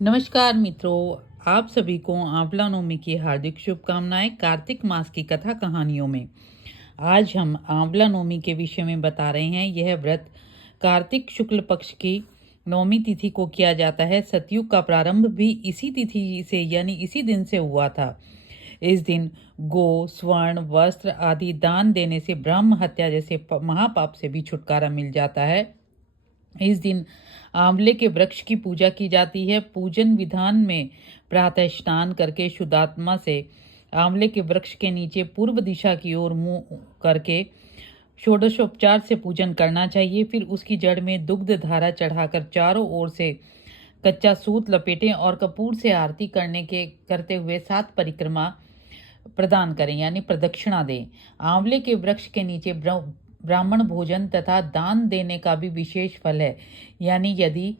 नमस्कार मित्रों, आप सभी को आंवला नवमी की हार्दिक शुभकामनाएं। कार्तिक मास की कथा कहानियों में आज हम आंवला नवमी के विषय में बता रहे हैं। यह व्रत कार्तिक शुक्ल पक्ष की नवमी तिथि को किया जाता है। सतयुग का प्रारंभ भी इसी तिथि से यानी इसी दिन से हुआ था। इस दिन गो, स्वर्ण, वस्त्र आदि दान देने से ब्रह्म हत्या जैसे महापाप से भी छुटकारा मिल जाता है। इस दिन आंवले के वृक्ष की पूजा की जाती है। पूजन विधान में प्रातः स्नान करके शुद्धात्मा से आंवले के वृक्ष के नीचे पूर्व दिशा की ओर मुंह करके षोडशोपचार से पूजन करना चाहिए। फिर उसकी जड़ में दुग्ध धारा चढ़ाकर चारों ओर से कच्चा सूत लपेटें और कपूर से आरती करते हुए 7 परिक्रमा प्रदान करें यानी प्रदक्षिणा दें। आंवले के वृक्ष के नीचे ब्राह्मण भोजन तथा दान देने का भी विशेष फल है। यानी यदि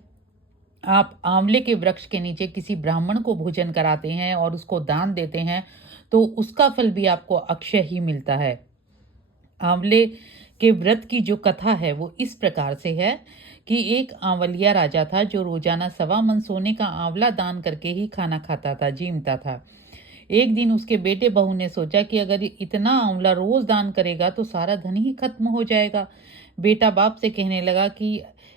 आप आंवले के वृक्ष के नीचे किसी ब्राह्मण को भोजन कराते हैं और उसको दान देते हैं तो उसका फल भी आपको अक्षय ही मिलता है। आंवले के व्रत की जो कथा है वो इस प्रकार से है कि एक आंवलिया राजा था जो रोजाना 1.25 मन सोने का आंवला दान करके ही खाना खाता था, जीमता था। एक दिन उसके बेटे बहू ने सोचा कि अगर इतना आंवला रोज दान करेगा तो सारा धन ही खत्म हो जाएगा। बेटा बाप से कहने लगा कि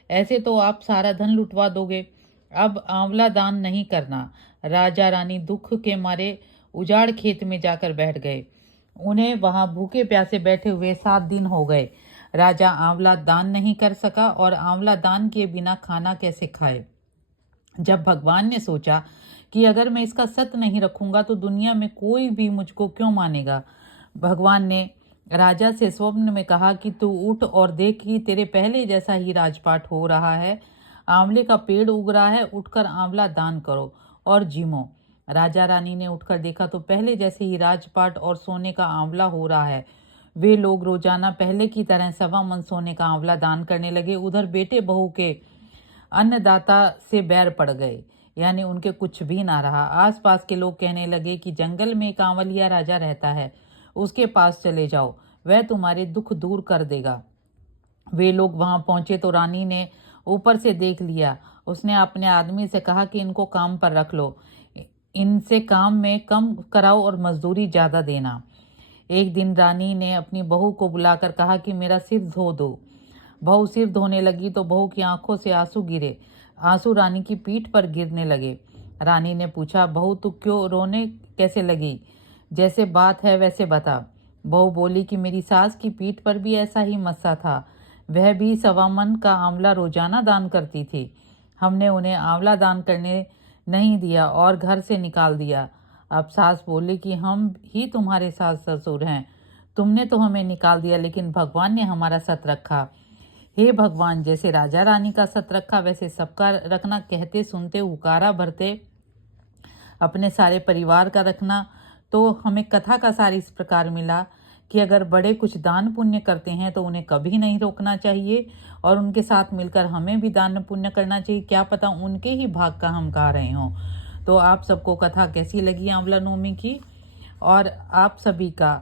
ऐसे तो आप सारा धन लुटवा दोगे, अब आंवला दान नहीं करना। राजा रानी दुख के मारे उजाड़ खेत में जाकर बैठ गए। उन्हें वहां भूखे प्यासे बैठे हुए 7 दिन हो गए। राजा आंवला दान नहीं कर सका और आंवला दान किए बिना खाना कैसे खाए। जब भगवान ने सोचा कि अगर मैं इसका सत्य नहीं रखूंगा तो दुनिया में कोई भी मुझको क्यों मानेगा, भगवान ने राजा से स्वप्न में कहा कि तू उठ और देख कि तेरे पहले जैसा ही राजपाट हो रहा है। आंवले का पेड़ उग रहा है, उठकर आंवला दान करो और जीमो। राजा रानी ने उठकर देखा तो पहले जैसे ही राजपाट और सोने का आंवला हो रहा है। वे लोग रोजाना पहले की तरह 1.25 मन सोने का आंवला दान करने लगे। उधर बेटे बहू के अन्नदाता से बैर पड़ गए, यानी उनके कुछ भी ना रहा। आसपास के लोग कहने लगे कि जंगल में एक आंवलिया राजा रहता है, उसके पास चले जाओ, वह तुम्हारे दुख दूर कर देगा। वे लोग वहां पहुंचे तो रानी ने ऊपर से देख लिया। उसने अपने आदमी से कहा कि इनको काम पर रख लो, इनसे काम में कम कराओ और मजदूरी ज्यादा देना। एक दिन रानी ने अपनी बहू को बुलाकर कहा कि मेरा सिर धो दो। बहू सिर धोने लगी तो बहू की आंखों से आंसू गिरे। आंसू रानी की पीठ पर गिरने लगे। रानी ने पूछा, बहू तू क्यों रोने कैसे लगी, जैसे बात है वैसे बता। बहू बोली कि मेरी सास की पीठ पर भी ऐसा ही मस्सा था, वह भी 1.25 मन का आंवला रोजाना दान करती थी। हमने उन्हें आंवला दान करने नहीं दिया और घर से निकाल दिया। अब सास बोली कि हम ही तुम्हारे सास ससुर हैं, तुमने तो हमें निकाल दिया लेकिन भगवान ने हमारा सत रखा। हे भगवान, जैसे राजा रानी का सत रखा वैसे सबका रखना। कहते सुनते हुकारा भरते अपने सारे परिवार का रखना। तो हमें कथा का सार इस प्रकार मिला कि अगर बड़े कुछ दान पुण्य करते हैं तो उन्हें कभी नहीं रोकना चाहिए और उनके साथ मिलकर हमें भी दान पुण्य करना चाहिए। क्या पता उनके ही भाग का हम गा रहे हों। तो आप सबको कथा कैसी लगी आंवला नवमी की, और आप सभी का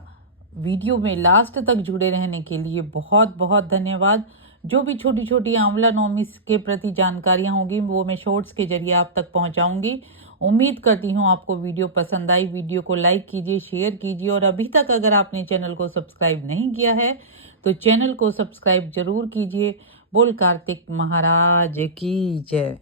वीडियो में लास्ट तक जुड़े रहने के लिए बहुत बहुत धन्यवाद। जो भी छोटी छोटी आंवला नवमी के प्रति जानकारियां होंगी वो मैं शॉर्ट्स के जरिए आप तक पहुंचाऊंगी। उम्मीद करती हूं आपको वीडियो पसंद आई। वीडियो को लाइक कीजिए, शेयर कीजिए और अभी तक अगर आपने चैनल को सब्सक्राइब नहीं किया है तो चैनल को सब्सक्राइब जरूर कीजिए। बोल कार्तिक महाराज की जय।